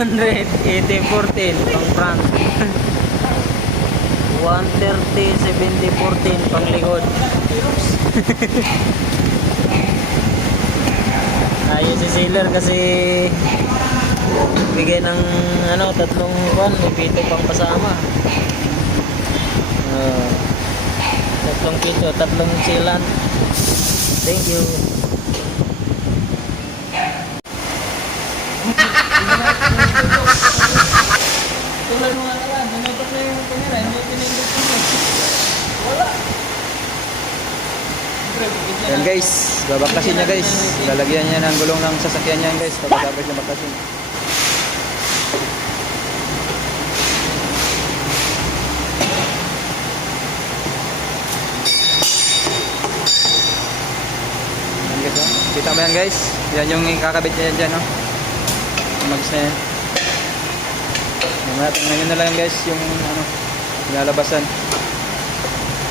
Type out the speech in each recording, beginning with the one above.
80-14 pang front. 130-70-14 pang likod. Ayun si Sailor kasi bigay ng ano, tatlong buwan, may pito pang kasama. Tatlong pito, tatlong silan. Thank you. Tulad mo nga naman, nanipot na yung kamera, hindi pinindot mo. Wala. Yan guys, babakasin niya guys. Lalagyan niya ng gulong ng sasakyan niya guys. Pagkatapos niya bakasin. Yan guys, oh. Kita mo yan guys. Yan yung kakabit niya dyan, oh. Mags na yan. Ngayon na lang guys yung ano, pinalabasan.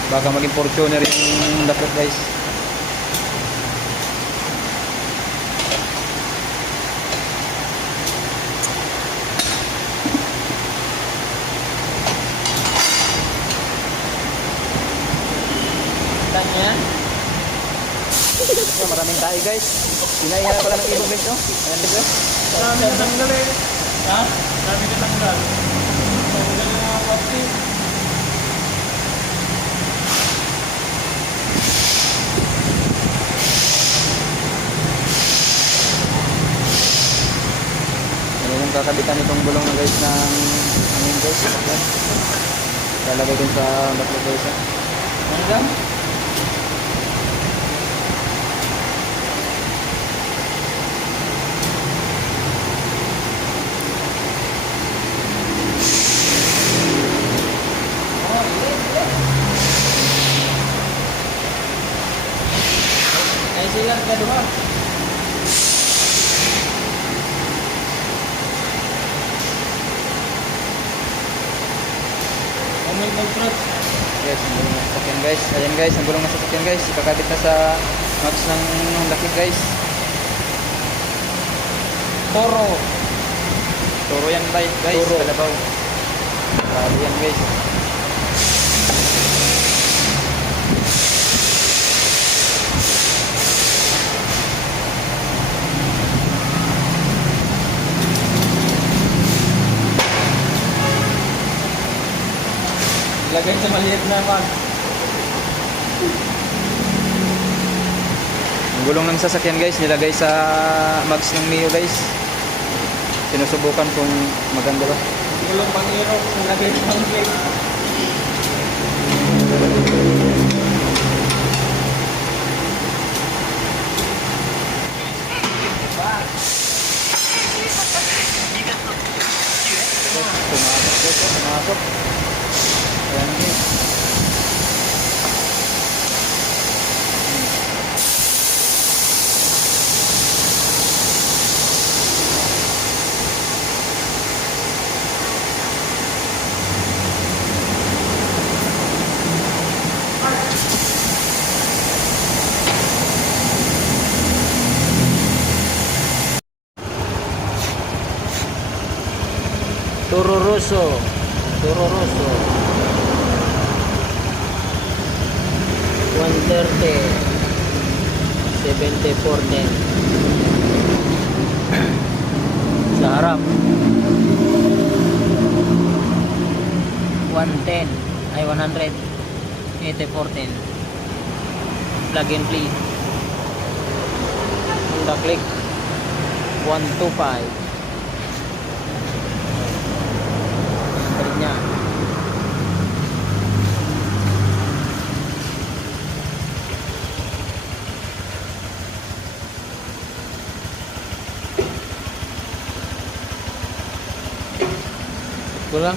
Baka maging Fortuner yung dapat guys. Tanya. So, maraming tayo guys. Pinahihan pala ng ibang guys, no? Ayan guys. Marami ka tanggal eh. Ha? Marami ka tanggal. Tanggal na mga pati. Ayan yung kakabitan itong bulong na guys ng amin guys. Ayan. Lalagay din sa backlog guys. Hanggang? Ay sila kedua. Umay control. Guys, ang gulong ng sasakyan guys. Ayan guys, ang gulong ng sasakyan guys. Ikakabit na sa mags ng lakit guys. Toro. Turo yan guys. Turo. Kalabaw. Grabe yan guys. Lagay sa maliit na bag. Ang gulong ng sasakyan guys, nilagay sa mags ng Mio guys. Sinusubukan kung maganda ba. Gulong pang-iro. Lagay sa pang-plate. Pumasok guys, pumasok. Ayan guys. Toro Rosso. Toro Rosso. 130. 70-14. Sa harap. 110. Ay 100. 80-14. Plug and play. Honda Click. 125. Balik niya. Kulang.